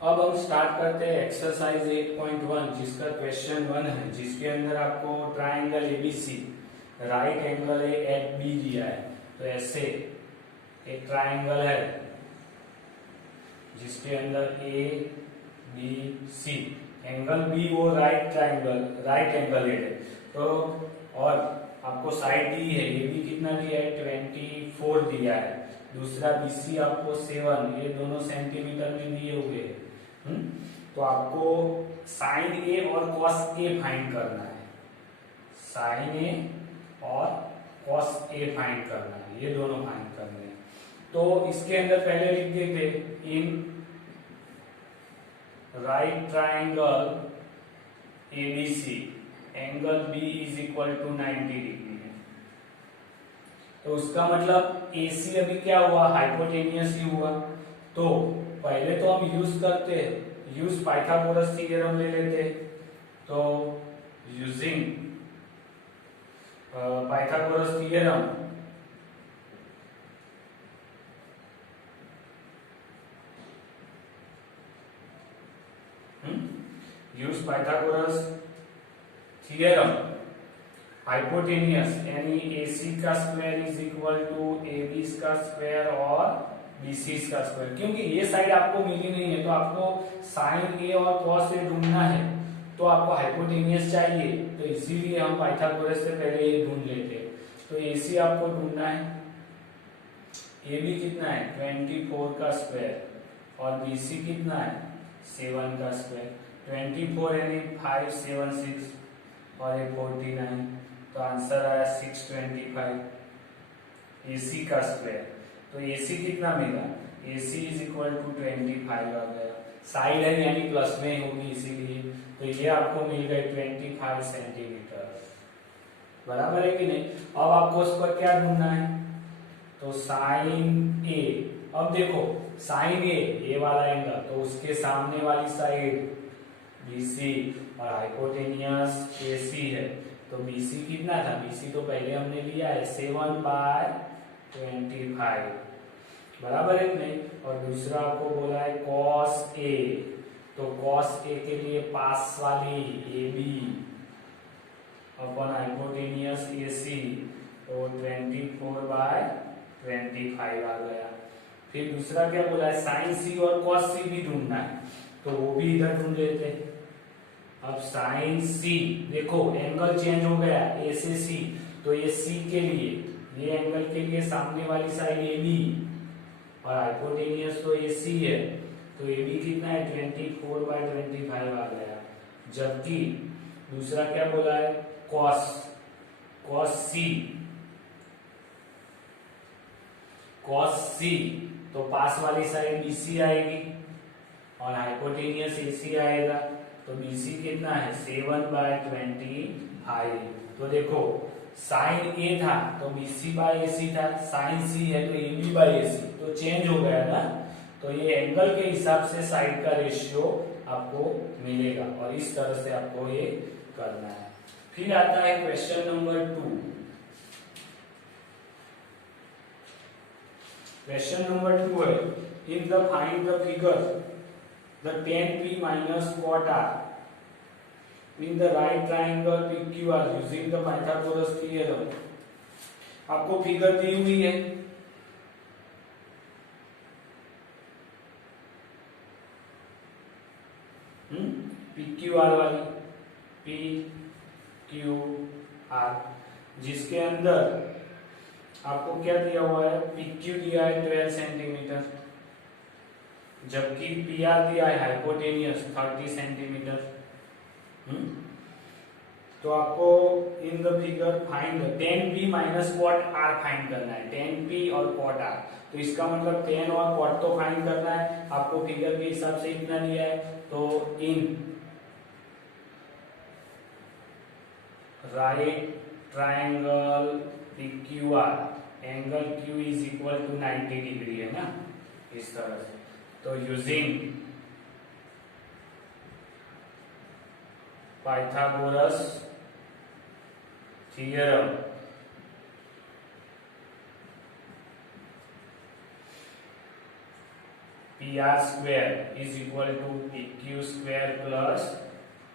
अब हम स्टार्ट करते हैं एक्सरसाइज 8.1 जिसका क्वेश्चन 1 है, जिसके अंदर आपको ट्राइंगल एबीसी राइट एंगल है एट बी दिया है। तो ऐसे एक ट्राइंगल है जिसके अंदर A B C angle B वो राइट ट्राइंगल राइट एंगल है। तो और आपको साइड दी है, ए बी कितना दिया है 24 दिया है, दूसरा बीसी आपको 7, ये दोनों सेंटीमीटर में दिए हुए हैं। तो आपको साइन ए और कॉस ए फाइंड करना है, साइन ए और कॉस ए फाइंड करना है, ये दोनों फाइंड करने हैं। तो इसके अंदर पहले लिख देते in right triangle ABC angle B is equal to 90 degree है। तो उसका मतलब AC अभी क्या हुआ, हाइपोटेनियस ही हुआ। तो पहले तो हम यूज पाइथागोरस थ्योरम ले लेते। तो using Pythagoras theorem use Pythagoras theorem hypotenuse यानी AC का square is equal to AB का स्क्वायर और BC का स्क्वायर, क्योंकि ये साइड आपको मिली नहीं है तो आपको साइन ए और कॉस ए ढूंढना है, तो आपको हाइपोटेनियस चाहिए, तो इसीलिए हम पाइथागोरस से पहले ये ढूंढ लेते हैं। तो AC आपको ढूंढना है, AB कितना है 24 का स्क्वायर और BC कितना है 7 का स्क्वायर। 24 यानी 5 7 6 और ये 49, तो आंसर आया 625 AC का स्क्वायर। तो AC कितना मिला, AC इज इक्वल टू 25 आ गया, साइड है यानी प्लस में होगी इसीलिए। तो ये आपको मिल गए 25 सेंटीमीटर, बराबर है कि नहीं। अब आपको उस पर क्या ढूंढना है, तो साइन ए। अब देखो साइन ए वाला एंगल, तो उसके सामने वाली साइड BC और हाइपोटेनियस AC है। तो BC कितना था, BC तो पहले हमने लिया है 7/25, बराबर है कि नहीं। और दूसरा आपको बोला है cos A, तो cos A के लिए पास वाली AB अपन हाइपोटेनियस AC, तो 24/25 आ गया। फिर दूसरा क्या बोला है, साइन C और cos C भी ढूंढना है, तो वो भी इधर ढूंढ लेते हैं। अब साइन C, देखो एंगल चेंज हो गया A से C, तो ये C के लिए, ये एंगल के लिए सामने वाली साइड AB और हाइपोटेनियस तो AC है, तो AB कितना है 24/25 आ गया। जबकि दूसरा क्या बोला है cos C, तो पास वाली साइड BC आएगी और हाइपोटेनियस AC आएगा, तो BC कितना है 7/25। तो देखो साइन A था तो BC/AC था, साइन C है तो AB/AC, तो चेंज हो गया ना। तो ये एंगल के हिसाब से साइड का रेशियो आपको मिलेगा और इस तरह से आपको ये करना है। फिर आता है क्वेश्चन नंबर 2। क्वेश्चन नंबर 2 है in the find the figure the tan P minus cot R in the right triangle PQR using the Pythagoras theorem। आपको फिगर दी हुई है, PQR वाली PQR, जिसके अंदर आपको क्या दिया हुआ है, PQ दिया है 12 सेंटीमीटर, जबकि PR दिया है हाइपोटेनियस 30 सेंटीमीटर। तो आपको in the figure find tan P minus cot R find करना है, tan P और cot R। तो इसका मतलब tan और cot तो फाइंड करना है, आपको फिगर के हिसाब से इतना दिया है। तो in right triangle PQR angle Q is equal to 90 degree है ना, इस तरह से। तो using Pythagoras theorem P R square is equal to P Q square plus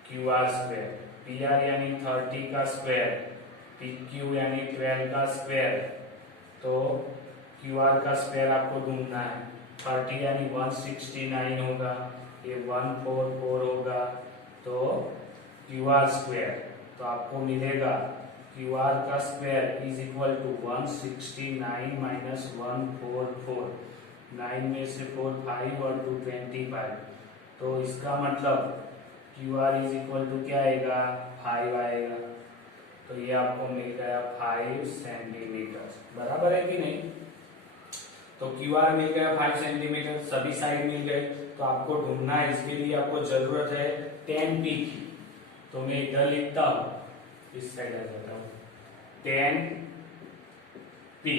Q R square. P R यानी 30 का स्क्वायर, पी क्यू यानी 12 का स्क्वायर, तो क्यू आर का स्क्वायर आपको ढूंढना है। 30 यानी 169 होगा, ये 144 होगा, तो क्यू आर स्क्वायर तो आपको मिलेगा क्यू आर का square is equal to 169 minus 144। 9 में से 4 5 और 2 25, तो इसका मतलब Q R is equal to क्या आएगा, 5 आएगा। तो ये आपको मिल गया 5 सेंटीमीटर। बराबर है कि नहीं? तो क्यू आर मिल गया 5 सेंटीमीटर, सभी साइड मिल गए। तो आपको ढूंढना है, इसके लिए आपको जरूरत है 10 पी की। तो मैं इधर लिखता हूं, इस साइड आ जाता हूं, 10 पी।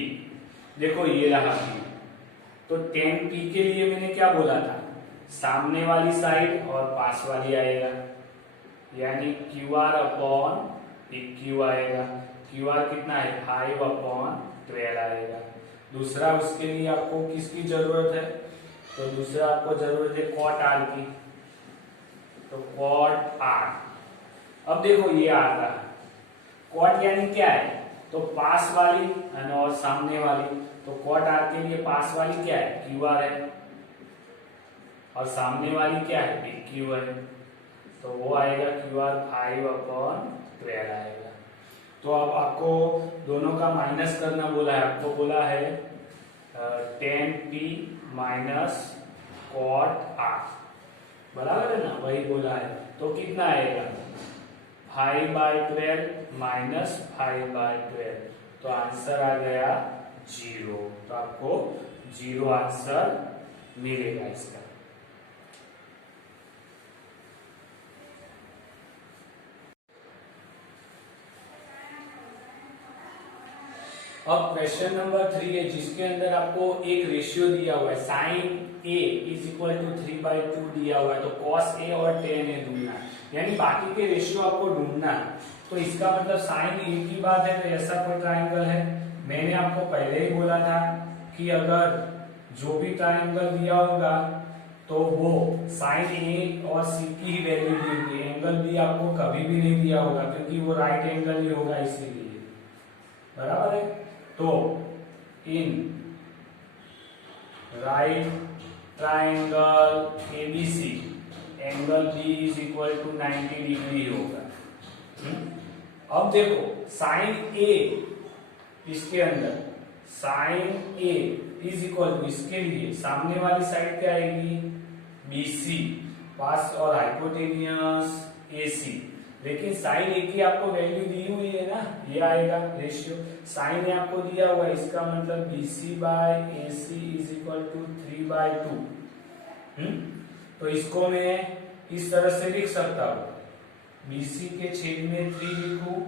देखो ये रहा पी। तो 10 पी के लिए मैंने क्या बोला था, सामने वाली साइड और पास वाली आएगा, यानी Q R upon P Q आएगा। क्यू आर कितना है, 5 अपॉन 12 आएगा। दूसरा उसके लिए आपको किसकी जरूरत है, तो दूसरा आपको जरूरत है कॉट आर की। तो कॉट आर, अब देखो ये आ रहा है, कॉट यानी क्या है, तो पास वाली और सामने वाली। तो कॉट आर के लिए पास वाली क्या है, क्यू आर है, और सामने वाली क्या है, पी क्यू है। तो वो आएगा क्यू आर 5 अपॉन 12 आएगा। तो अब आपको दोनों का माइनस करना बोला है, आपको बोला है 10 पी माइनस कॉट आर, बराबर है ना, वही बोला है। तो कितना आएगा, 5/12 माइनस 5/12, तो आंसर आ गया 0। तो आपको 0 आंसर मिलेगा इसका। अब क्वेश्चन नंबर 3 है, जिसके अंदर आपको एक रेशियो दिया हुआ है, sine A is equal to 3/2 दिया हुआ है। तो कॉस ए और टेन ए ढूंढना है, यानी बाकी के रेशियो आपको ढूंढना है। तो इसका मतलब साइन ए की बात है, तो ऐसा कोई ट्राइंगल है। मैंने आपको पहले ही बोला था कि अगर जो भी ट्राइंगल दिया होगा तो वो साइन ए और सी की ही वैल्यू दी होगी, एंगल भी आपको कभी भी नहीं दिया होगा, क्योंकि वो राइट एंगल ही होगा, इसीलिए। बराबर है। तो in right triangle ABC angle B is equal to 90 degree होगा। अब देखो साइन ए, इसके अंदर sine A is equal to, इसके लिए सामने वाली साइड क्या आएगी, बीसी, पास और हाइपोटेनियस एसी। लेकिन साइन ए की आपको वैल्यू दी हुई है ना, ये आएगा रेशियो। साइन ए आपको दिया हुआ है, इसका मतलब BC by AC is equal to 3/2। तो इसको मैं इस तरह से लिख सकता हूं, बीसी के छेद में 3 लिखूं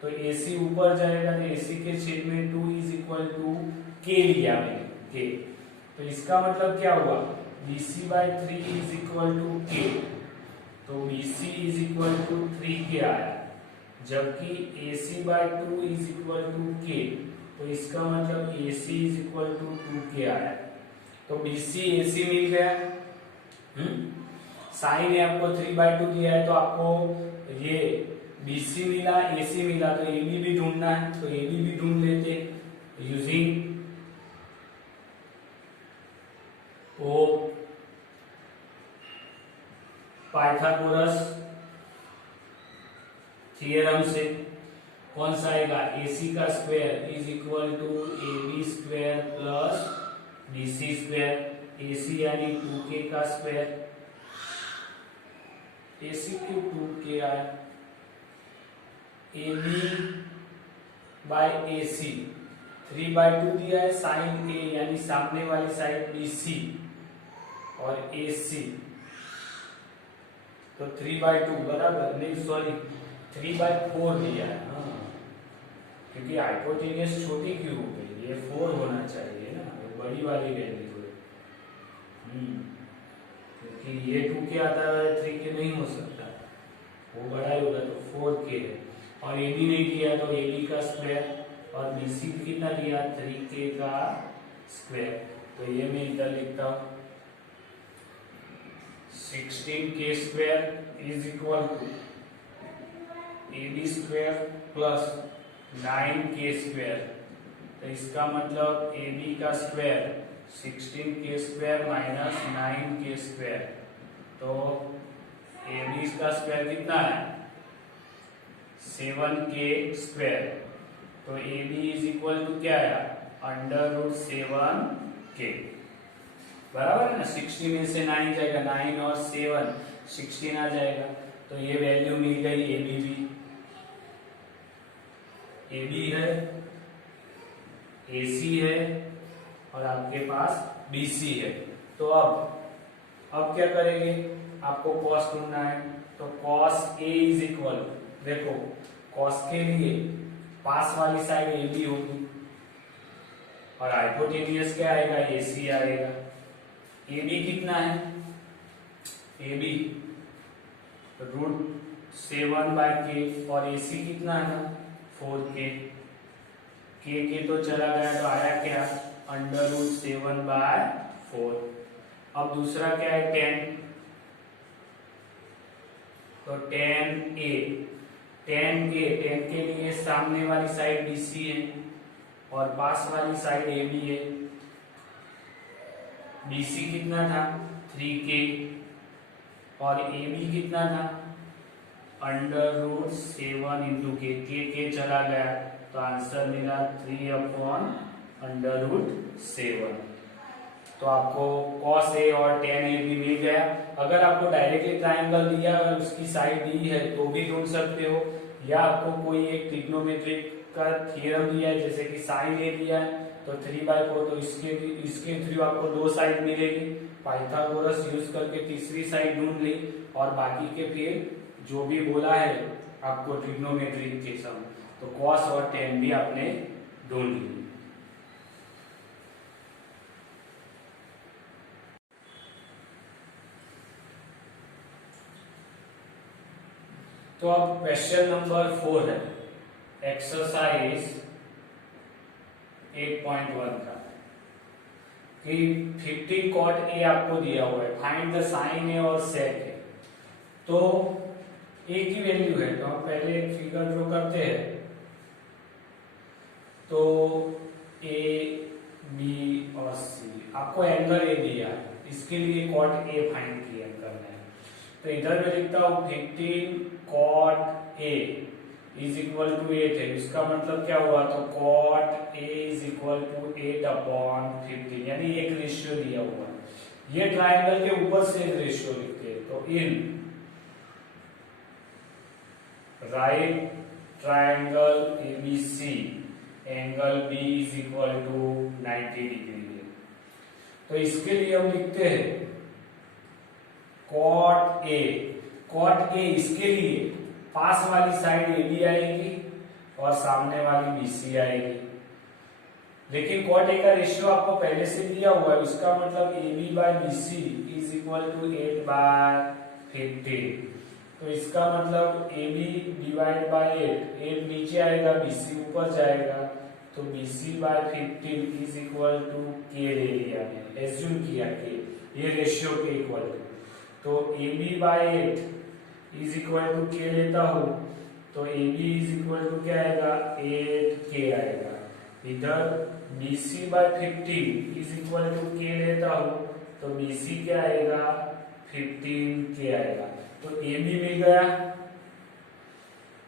तो एसी ऊपर जाएगा, तो एसी के छेद में 2 इज इक्वल टू के लिया मैंने, के। तो इसका मतलब क्या हुआ, BC by 3 is equal to K. तो BC इज इक्वल टू 3 के आया, जबकि AC बाय 2 इज इक्वल टू के। तो इसका मतलब AC इज इक्वल टू 2 के आया। तो BC AC मिल गया। साइन ए आपको 3/2 दिया है, तो आपको ये BC मिला, AC मिला, तो AB भी ढूंढना है, तो AB भी ढूंढ लेते यूजिंग ओ पाइथागोरस थ्योरम से। कौन सा आएगा, AC का square is equal to AB square plus BC square. AC यानी 2K का स्क्वायर, AC क्यों 2K आया, AB बाय AC 3/2 दिया है, साइन A यानी सामने वाली साइड BC और AC, तो 3/2 बराबर, नहीं सॉरी 3/4 दिया है। क्योंकि हाइपोटेनियस छोटी क्यों हो गई, ये 4 होना चाहिए ना, बड़ी वाली वैल्यू है। क्योंकि ये 2 के आता है, 3 के नहीं हो सकता, वो बड़ा ही होगा, तो 4 के है। और AB नहीं दिया, तो AB का स्क्वायर, और BC कितना दिया, 3K का स्क्वायर। तो ये मैं इधर लिखता हूं, 16k square is equal to AB square plus 9k square. तो इसका मतलब AB का square 16k square minus 9k square. तो AB का स्क्वायर कितना है 7k स्क्वायर। तो AB इज इक्वल टू क्या है √7k। बराबर है ना। 16 में से 9 जाएगा, 9 और 7 16 आ जाएगा। तो ये वैल्यू मिल गई AB है, AC है और आपके पास BC है। तो अब क्या करेंगे, आपको कॉस ढूंढना है। तो cos A इज इक्वल, देखो cos के लिए पास वाली साइड AB होगी और हाइपोटेनियस क्या आएगा AC आएगा। AB कितना है AB √7/k और AC कितना है 4k। k तो चला गया तो आया क्या √7/4। अब दूसरा क्या है 10। तो 10 के लिए सामने वाली साइड BC है और पास वाली साइड AB है। BC कितना था 3k और AB कितना था √7 इंटू k चला गया तो आंसर मिला 3/√7। तो आपको cos A और tan A भी मिल गया। अगर आपको डायरेक्टली ट्राइंगल दिया और उसकी साइड दी है तो भी ढूंढ सकते हो, या आपको कोई एक ट्रिग्नोमेट्रिक का थ्योरम दिया है जैसे कि साइन A दिया है तो 3/4, तो इसके थ्रू आपको दो साइड मिलेगी। पाइथागोरस यूज करके तीसरी साइड ढूंढ ली और बाकी के फिर जो भी बोला है आपको ट्रिग्नोमेट्रिक के सम, तो cos और tan भी आपने ढूंढ ली। तो अब क्वेश्चन नंबर 4 है एक्सरसाइज 8.1 का कि 50 cot A आपको दिया हुआ है, फाइंड द साइन A और सेक A। तो A की वैल्यू है तो हम पहले एक फिगर ड्रॉ करते हैं। तो A B और C आपको एंगल A दिया है, इसके लिए cot A फाइंड करना है। तो इधर मैं लिखता हूं 15 cot A is equal to 8 है, इसका मतलब क्या हुआ तो cot A is equal to 8/15, यानी एक रेशियो दिया हुआ है। ये ट्राइंगल के ऊपर से एक रेशियो लिखते हैं। तो in right triangle ABC angle B is equal to 90 degree है। तो इसके लिए हम लिखते हैं cot A इसके लिए पास वाली साइड AB आएगी और सामने वाली BC आएगी। लेकिन cot A का रेशियो आपको पहले से दिया हुआ है, उसका मतलब AB/BC इज इक्वल टू 8/15। तो इसका मतलब AB डिवाइड बाय 8 नीचे आएगा, BC ऊपर जाएगा, तो BC/15 is equal to k ले लिया, एज्यूम किया k, ये रेशियो के इक्वल है। तो AB/8 is equal to k लेता हूं तो AB इज इक्वल टू क्या आएगा 8k आएगा। इधर BC/15 is equal to k लेता हूं तो BC क्या आएगा 15k आएगा। तो AB मिल गया,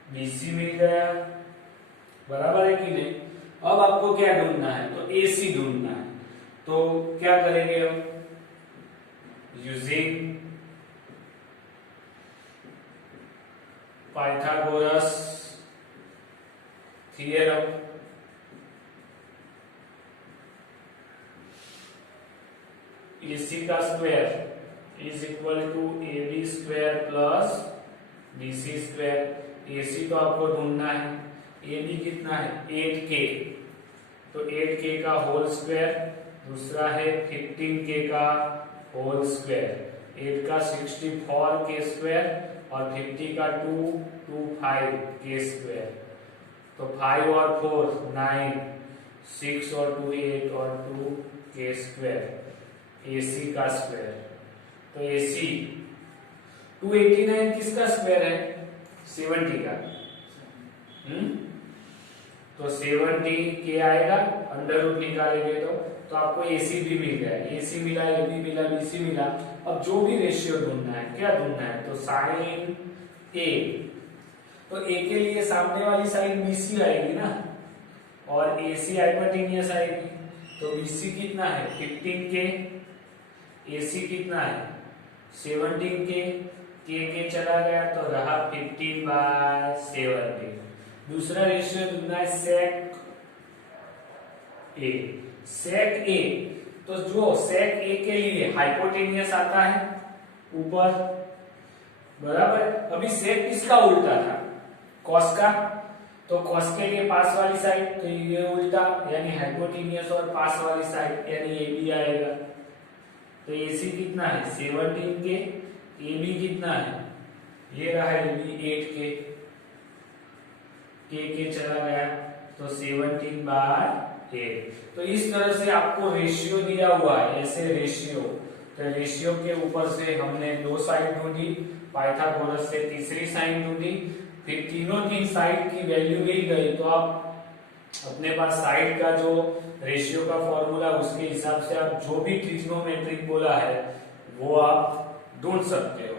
BC मिल गया, बराबर है कि नहीं। अब आपको क्या ढूंढना है तो AC ढूंढना है। तो क्या करेंगे हम, यूजिंग पाइथागोरस थ्योरम, AC का square is equal to AB square plus BC square. AC तो आपको ढूंढना है, AB कितना है 8k, तो 8k का होल स्क्वायर, दूसरा है 15k का होल स्क्वायर, 8 का 64k स्क्वायर और 50 का 225k स्क्वायर। तो 5 और 4 9, 6 और 2 8 और 2k स्क्वायर AC का स्क्वायर। तो AC 289 किसका स्क्वायर है? 70 का। तो 70 के आएगा, अंडर रूट निकालेंगे तो आपको AC भी मिल गया, AC मिला, AB मिला, BC मिला। अब जो भी रेशियो ढूंढना है, क्या ढूंढना है? तो साइन A, तो A के लिए सामने वाली साइड BC आएगी ना, और AC हाइपोटेनियस आएगी। तो BC कितना है? 15 के, AC कितना है? 17 के चला गया तो रहा 15/70। दूसरा रेशियो ढूंढना है सेक ए। तो जो सेक ए के लिए हाइपोटेनियस आता है ऊपर, बराबर। अभी सेक किसका उल्टा था? कॉस का। तो कॉस के लिए पास वाली साइड, तो ये उल्टा यानी हाइपोटेनियस, और पास वाली साइड यानी AB आएगा। तो AC कितना है? 17 के, AB कितना है? ये रहा AB 8 के चला गया तो 17/8। तो इस तरह से आपको रेशियो दिया हुआ है, ऐसे रेशियो। तो रेशियो के ऊपर से हमने दो साइड ढूंढी, पाइथागोरस से तीसरी साइड ढूंढी, फिर तीनों की साइड की वैल्यू मिल गई तो आप अपने पास साइड का जो रेशियो का फॉर्मूला, उसके हिसाब से आप जो भी ट्रिग्नोमेट्रिक बोला है वो आप ढूंढ सकते हो।